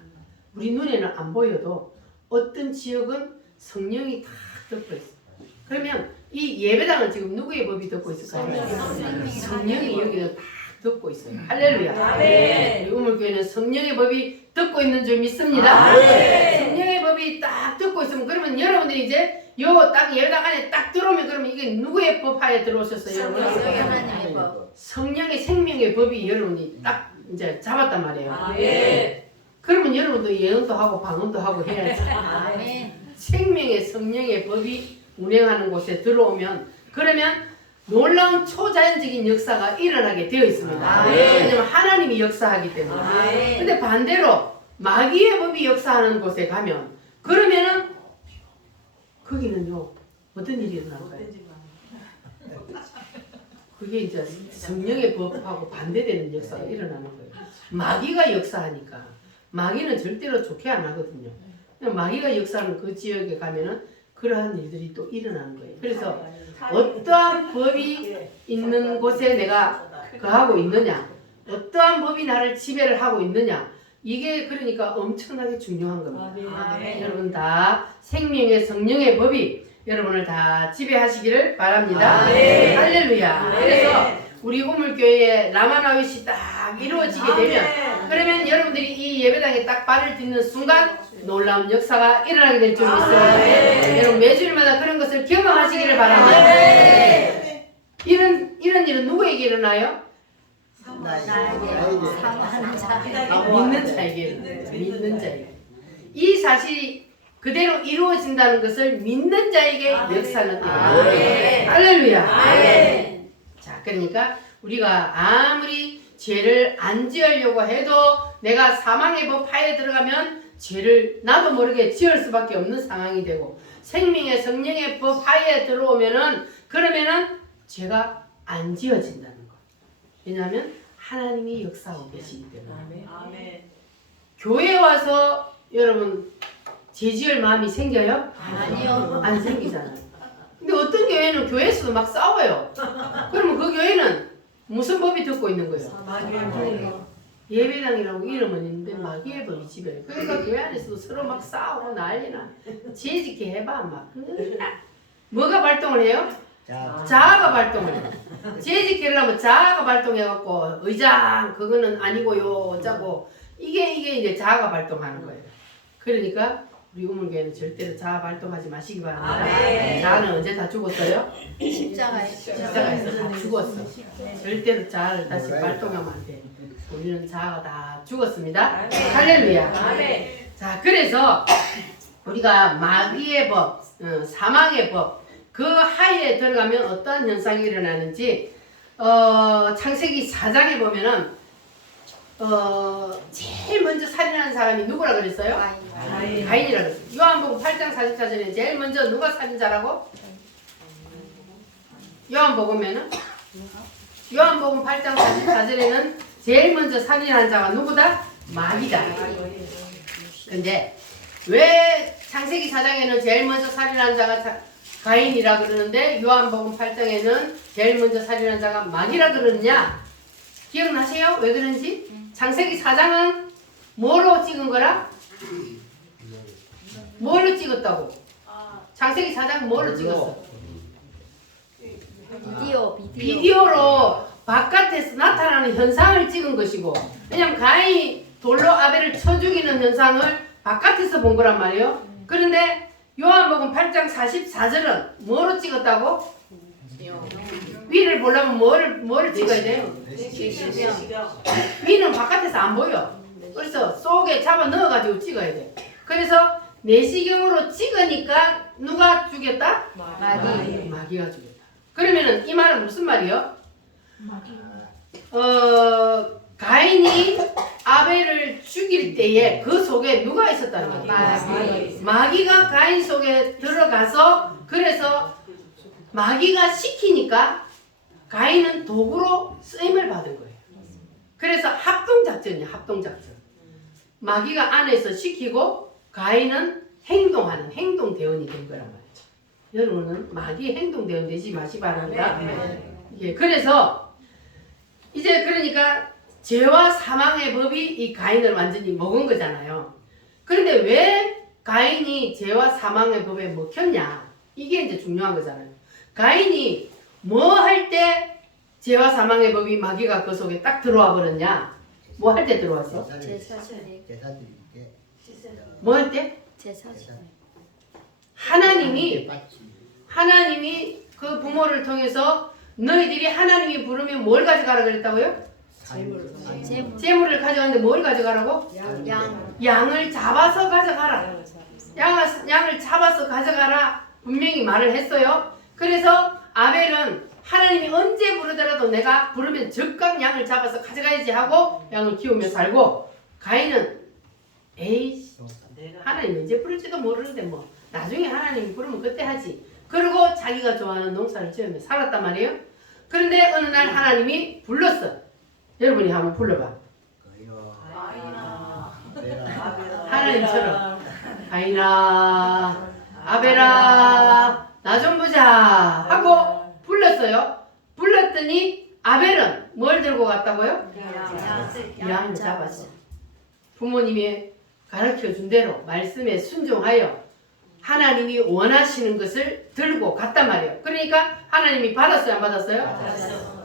우리 눈에는 안 보여도 어떤 지역은 성령이 다 덮고 있어요. 그러면 이 예배당은 지금 누구의 법이 덮고 있을까요? 성령이 여기는 다 덮고 있어요. 할렐루야. 우리 우물교회는 성령의 법이 덮고 있는 줄 믿습니다. 성령의 법이 딱 덮고 있으면 그러면 여러분들이 이제 요 딱 예배당 안에 딱 들어오면 그러면 이게 누구의 법 하에 들어오셨어요, 여러분? 하나님의 법. 성령의 생명의 법이 여러분이 딱 이제 잡았단 말이에요. 그러면 여러분도 예언도 하고 방언도 하고 해야지. 아멘. 생명의 성령의 법이 운행하는 곳에 들어오면 그러면 놀라운 초자연적인 역사가 일어나게 되어 있습니다. 왜냐하면 하나님이 역사하기 때문에. 근데 반대로 마귀의 법이 역사하는 곳에 가면 그러면은 거기는요 어떤 일이 일어날까요? 그게 이제 성령의 법하고 반대되는 역사가 일어나는 거예요. 마귀가 역사하니까 마귀는 절대로 좋게 안 하거든요. 마귀가 역사하는 그 지역에 가면은 그러한 일들이 또 일어나는 거예요. 그래서 어떠한 법이 있는 곳에 내가 거하고 있느냐, 어떠한 법이 나를 지배를 하고 있느냐, 이게 그러니까 엄청나게 중요한 겁니다. 여러분 다 생명의 성령의 법이 여러분을 다 지배하시기를 바랍니다. 할렐루야. 그래서 우리 우물교회의 라마나윗이 딱 이루어지게 되면 그러면 여러분들이 이 예배당에 딱 발을 딛는 순간 놀라운 역사가 일어나게 될 줄 믿습니다. 여러분 매주일마다 그런 것을 경험하시기를 바랍니다. 이런 일은 누구에게 일어나요? 사랑하는 자. 믿는 자에게. 믿는 자에게. 이 사실이 그대로 이루어진다는 것을 믿는 자에게 역사는 일어납니다. 할렐루야. 자, 그러니까 우리가 아무리 죄를 안 지으려고 해도 내가 사망의 법 하에 들어가면 죄를 나도 모르게 지을 수밖에 없는 상황이 되고 생명의 성령의 법 하에 들어오면은 그러면은 죄가 안 지어진다는 거. 왜냐하면 하나님이 역사하고 계시기 때문에. 교회 와서 여러분 죄 지을 마음이 생겨요? 아니요. 안 생기잖아요. 근데 어떤 교회는 교회에서도 막 싸워요. 그러면 그 교회는 무슨 법이 듣고 있는 거예요? 예배당이라고 이름은 있는데 마귀의 법이 지배해요. 그러니까 교회 안에서도 서로 막 싸우고 난리나. 죄짓게 해봐 막. 뭐가 발동을 해요? 자아가 발동을 해요. 죄짓게 하려면 자아가 발동해갖고 의장 그거는 아니고요 어쩌고 이게 이제 자아가 발동하는 거예요. 그러니까 우리 우물교회는 절대로 자아 발동하지 마시기 바랍니다. 자아는 언제 다 죽었어요? 십자가에서 다 죽었어. 절대로 자아를 다시 발동하면 안 돼. 우리는 자아가 다 죽었습니다. 할렐루야. 자, 그래서 우리가 마귀의 법, 사망의 법, 그 하에 들어가면 어떠한 현상이 일어나는지 창세기 4장에 보면은 제일 먼저 살인하는 사람이 누구라 그랬어요? 가인이라 그랬어요. 요한복음 8장 44절에 제일 먼저 누가 살인자라고? 요한복음에는 요한복음 8장 44절에는 제일 먼저 살인한 자가 누구다? 마귀다. 근데 왜 창세기 4장에는 제일 먼저 살인한 자가 가인이라 그러는데 요한복음 8장에는 제일 먼저 살인한 자가 마귀라 그러느냐? 기억나세요? 왜 그런지? 창세기 4장은 뭐로 찍은 거라? 뭘로 찍었다고? 창세기 4장은 뭘로 찍었어? 비디오로 바깥에서 나타나는 현상을 찍은 것이고 왜냐면 가인이 돌로 아벨을 쳐 죽이는 현상을 바깥에서 본 거란 말이에요. 그런데 요한복음 8장 44절은 뭐로 찍었다고? 위를 보려면 뭐를 찍어야 돼요? 위는 바깥에서 안 보여. 그래서 속에 잡아 넣어가지고 찍어야 돼. 그래서 내시경으로 찍으니까 누가 죽였다? 마귀가 죽였다. 그러면은 이 말은 무슨 말이요? 가인이 아벨을 죽일 때에 그 속에 누가 있었다는 거예요? 마귀가 가인 속에 들어가서 그래서 마귀가 시키니까 가인은 도구로 쓰임을 받은 거예요. 그래서 합동작전이에요. 합동작전. 마귀가 안에서 시키고 가인은 행동하는 행동대원이 된 거란 말이죠. 여러분은 마귀의 행동대로 내지 마시 바랍니다. 네. 예, 그래서 이제 그러니까 죄와 사망의 법이 이 가인을 완전히 먹은 거잖아요. 그런데 왜 가인이 죄와 사망의 법에 먹혔냐? 이게 이제 중요한 거잖아요. 가인이 뭐 할 때 죄와 사망의 법이 마귀가 그 속에 딱 들어와 버렸냐? 뭐 할 때 들어왔어? 제사절에 제사드릴게. 뭐 할 때? 제사절에 하나님이 그 부모를 통해서 너희들이 하나님이 부르면 뭘 가져가라 그랬다고요? 재물 재물을 가져가는데 뭘 가져가라고? 양 양을 잡아서 가져가라. 양을 잡아서 가져가라. 분명히 말을 했어요. 그래서 아벨은 하나님이 언제 부르더라도 내가 부르면 즉각 양을 잡아서 가져가야지 하고 양을 키우며 살고, 가인은 에이 하나님 언제 부를지도 모르는데 뭐 나중에 하나님이 부르면 그때 하지. 그리고 자기가 좋아하는 농사를 지으며 살았단 말이에요. 그런데 어느 날 하나님이 불렀어. 여러분이 한번 불러봐. 하나님처럼 가인아, 아벨아, 나 좀 보자 하고 불렀어요. 불렀더니 아벨은 뭘 들고 갔다고요? 양을 잡았어. 부모님이 가르쳐 준 대로 말씀에 순종하여 하나님이 원하시는 것을 들고 갔단 말이에요. 그러니까 하나님이 받았어요, 안 받았어요?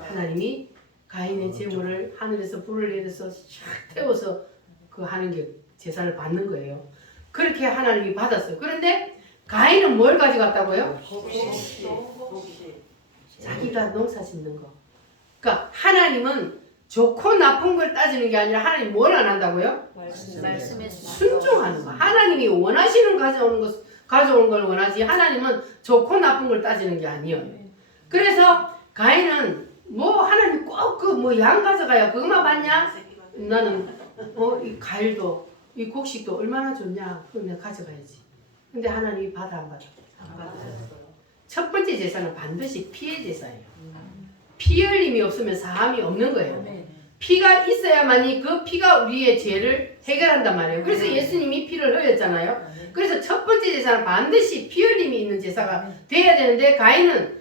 하나님이 가인의 재물을 하늘에서 불을 내려서 샥 태워서 그 하는 게 제사를 받는 거예요. 그렇게 하나님이 받았어요. 그런데 가인은 뭘 가져갔다고요? 자기가 농사 짓는 거. 그러니까 하나님은 좋고 나쁜 걸 따지는 게 아니라 하나님 뭘 안 한다고요? 말씀에 순종하는 거. 하나님이 원하시는 가져오는 걸 원하지, 하나님은 좋고 나쁜 걸 따지는 게 아니에요. 그래서 가인은 뭐 하나님 꼭 그 뭐 양 가져가야 그것만 받냐? 나는 이 과일도 이 곡식도 얼마나 좋냐? 그거 내가 가져가야지. 근데 하나님이 받아 안 받아? 첫 번째 제사는 반드시 피의 제사예요. 피 흘림이 없으면 사함이 없는 거예요. 피가 있어야만이 그 피가 우리의 죄를 해결한단 말이에요. 그래서 예수님이 피를 흘렸잖아요. 그래서 첫 번째 제사는 반드시 피 흘림이 있는 제사가 돼야 되는데, 가인은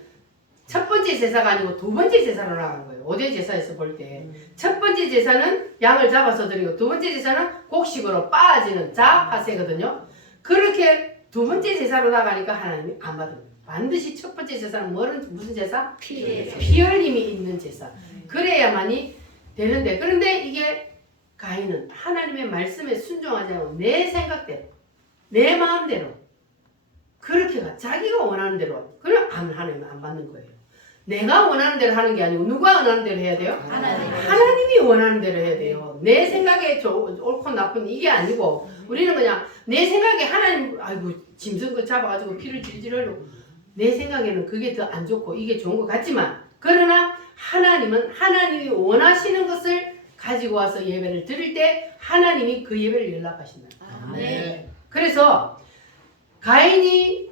첫 번째 제사가 아니고 두 번째 제사로 나간 거예요. 5대 제사에서 볼 때 첫 번째 제사는 양을 잡아서 드리고, 두 번째 제사는 곡식으로 빠지는 자파세거든요. 그렇게 두 번째 제사로 나가니까 하나님이 안 받습니다. 반드시 첫 번째 제사는 무슨 제사? 피 흘림이 있는 제사. 그래야만이 되는데, 그런데 이게 가인은 하나님의 말씀에 순종하지 않고 내 생각대로, 내 마음대로 그렇게 가, 자기가 원하는 대로, 그럼 하나님은 안 받는 거예요. 내가 원하는 대로 하는 게 아니고 누가 원하는 대로 해야 돼요? 하나님이 원하는 대로 해야 돼요. 내 생각에 옳고 나쁜 이게 아니고, 우리는 그냥 내 생각에 하나님, 아이고 짐승 거 잡아가지고 피를 질질 흘리고, 내 생각에는 그게 더 안 좋고 이게 좋은 것 같지만, 그러나 하나님은 하나님이 원하시는 것을 가지고 와서 예배를 드릴 때 하나님이 그 예배를 연락하신다. 그래서 가인이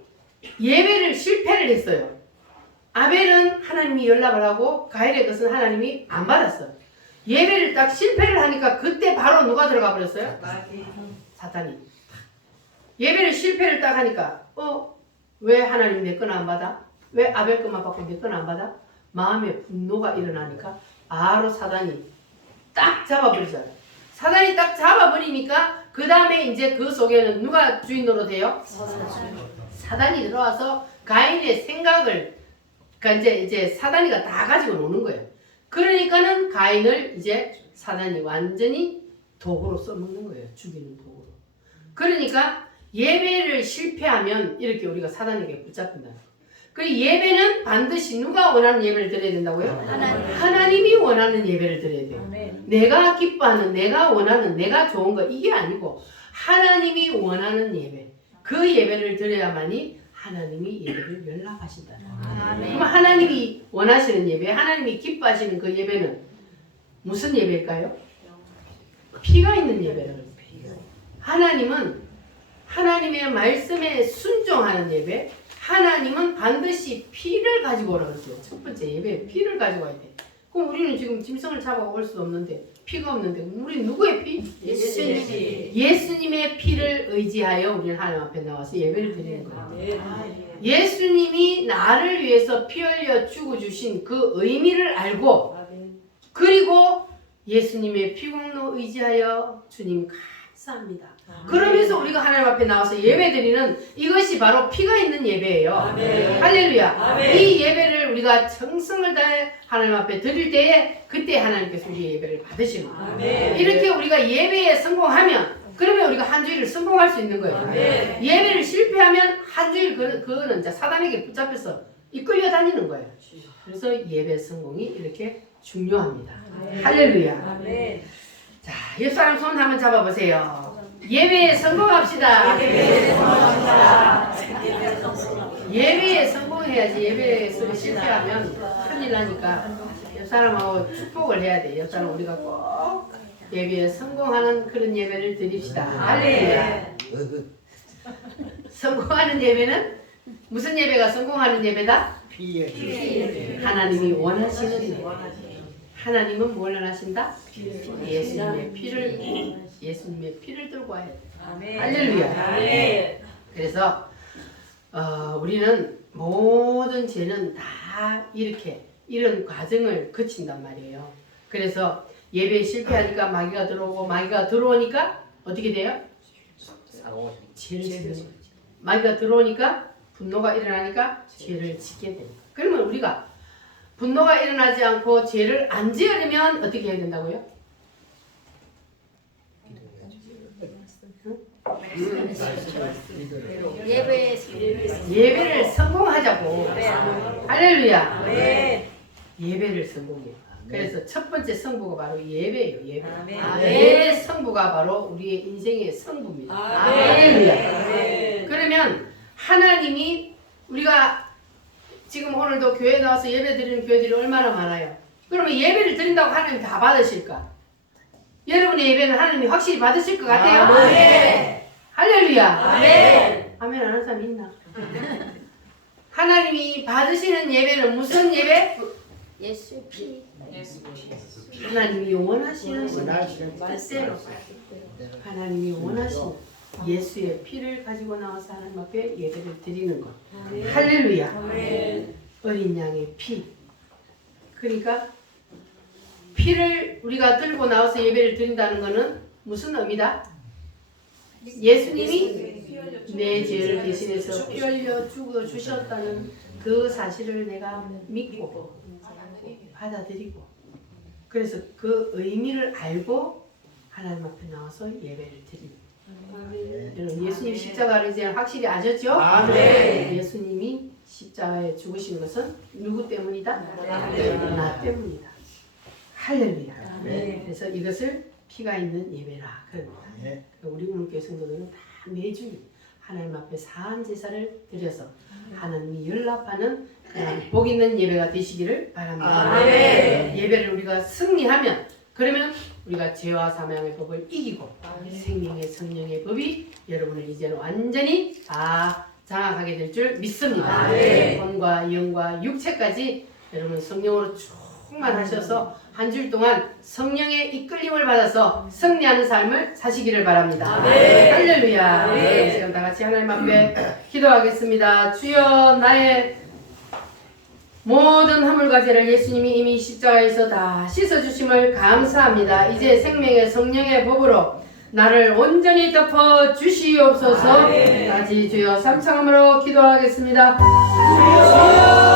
예배를 실패를 했어요. 아벨은 하나님이 연락을 하고 가인의 것은 하나님이 안 받았어요. 예배를 딱 실패를 하니까 그때 바로 누가 들어가 버렸어요? 사탄이. 예배를 실패를 딱 하니까 왜 하나님 내 건 안 받아? 왜 아벨 것만 받고 내 건 안 받아? 마음에 분노가 일어나니까 바로 사단이 딱 잡아버리잖아요. 사단이 딱 잡아버리니까 그 다음에 이제 그 속에는 누가 주인으로 돼요? 사단이 들어와서 가인의 생각을, 그러니까 이제 사단이가 다 가지고 노는 거예요. 그러니까는 가인을 이제 사단이 완전히 도구로 써먹는 거예요. 죽이는 도구로. 그러니까 예배를 실패하면 이렇게 우리가 사단에게 붙잡힌다. 그 예배는 반드시 누가 원하는 예배를 드려야 된다고요? 하나님이 원하는 예배를 드려야 돼요. 내가 기뻐하는, 내가 원하는, 내가 좋은 거 이게 아니고 하나님이 원하는 예배, 그 예배를 드려야만이 하나님이 예배를 연락하신다. 그럼 하나님이 원하시는 예배, 하나님이 기뻐하시는 그 예배는 무슨 예배일까요? 피가 있는 예배를. 하나님은 하나님의 말씀에 순종하는 예배, 하나님은 반드시 피를 가지고 오라고 그랬어요. 첫 번째 예배에 피를 가지고 와야 돼. 그럼 우리는 지금 짐승을 잡아올 수 없는데 피가 없는데 우리 누구의 피? 예수님. 예수님의 피를 의지하여 우리는 하나님 앞에 나와서 예배를 드리는 거예요. 아멘. 예수님이 나를 위해서 피 흘려 죽어주신 그 의미를 알고 아멘. 그리고 예수님의 피공로 의지하여 주님 감사합니다. 그러면서 우리가 하나님 앞에 나와서 예배드리는 이것이 바로 피가 있는 예배예요. 아멘. 할렐루야. 아멘. 이 예배를 우리가 정성을 다해 하나님 앞에 드릴 때에 그때 하나님께서 우리의 예배를 받으시는 거예요. 아멘. 이렇게 우리가 예배에 성공하면 그러면 우리가 한 주일을 성공할 수 있는 거예요. 아멘. 예배를 실패하면 한 주일 그거는 이제 사단에게 붙잡혀서 이끌려 다니는 거예요. 그래서 예배 성공이 이렇게 중요합니다. 할렐루야. 아멘. 자, 옆 사람 손 한번 잡아보세요. 예배에 성공합시다. 예배에 성공해야지. 예배에서 실패하면 큰일 나니까 옆 사람하고 축복을 해야 돼. 옆 사람 우리가 꼭 예배에 성공하는 그런 예배를 드립시다. 할렐루야. 성공하는 예배는 무슨 예배가 성공하는 예배다? 하나님이 원하시는 예배. 하나님은 뭘 원하신다? 예수님의 피를 들고 와야 돼. 아멘. 할렐루야. 아멘. 그래서 우리는 모든 죄는 다 이렇게 이런 과정을 거친단 말이에요. 그래서 예배에 실패하니까 마귀가 들어오고 마귀가 들어오니까 어떻게 돼요? 죄를 짓는 거죠. 마귀가 들어오니까 분노가 일어나니까 죄를 짓게 됩니다. 그러면 우리가 분노가 일어나지 않고 죄를 안 지으려면 어떻게 해야 된다고요? 예배를 성공하자고. 할렐루야. 아멘. 예배를 성공해. 그래서 첫 번째 성부가 바로 예배예요. 예배. 아멘. 예배 성부가 바로 우리의 인생의 성부입니다. 아멘. 할렐루야. 아멘. 그러면 하나님이 우리가 지금 오늘도 교회 나와서 예배 드리는 교회들이 얼마나 많아요. 그러면 예배를 드린다고 하나님 다 받으실까? 여러분의 예배는 하나님이 확실히 받으실 것 같아요? 아멘. 할렐루야. 아멘. 아멘 안 하는 사람 있나? 하나님이 받으시는 예배는 무슨 예배? 예수 피. 하나님이 원하시는 뜻대로 하나님이 원하시는 예수의 피를 가지고 나와서 하나님 앞에 예배를 드리는 것. 할렐루야. 아멘. 어린 양의 피. 그러니까 피를 우리가 들고 나와서 예배를 드린다는 것은 무슨 의미다? 예수님이 내 죄를 대신해서 피 흘려 죽어 주셨다는 그 사실을 내가 믿고 받아들이고 그래서 그 의미를 알고 하나님 앞에 나와서 예배를 드립니다. 여러분 예수님 십자가를 이제 확실히 아셨죠? 아멘. 예수님이 십자가에 죽으신 것은 누구 때문이다? 나 때문이다. 할렐루야. 아멘. 그래서 이것을 피가 있는 예배라 그럽니다. 우리 우문교회 성도들은 다 매주 하나님 앞에 사한 제사를 드려서 하나님이 연락하는 그런 복 있는 예배가 되시기를 바랍니다. 아멘. 예배를 우리가 승리하면 그러면 우리가 죄와 사망의 법을 이기고 아멘. 생명의 성령의 법이 여러분을 이제는 완전히 다 장악하게 될 줄 믿습니다. 아멘.魂과 영과 육체까지 여러분 성령으로 충만하셔서 한 주일 동안 성령의 이끌림을 받아서 승리하는 삶을 사시기를 바랍니다. 아멘. 할렐루야. 아멘. 지금 다 같이 하나님 앞에 기도하겠습니다. 주여 나의 모든 허물과 죄를 예수님이 이미 십자가에서 다 씻어주심을 감사합니다. 이제 생명의 성령의 법으로 나를 온전히 덮어 주시옵소서. 아멘. 다시 주여 삼창함으로 기도하겠습니다. 주여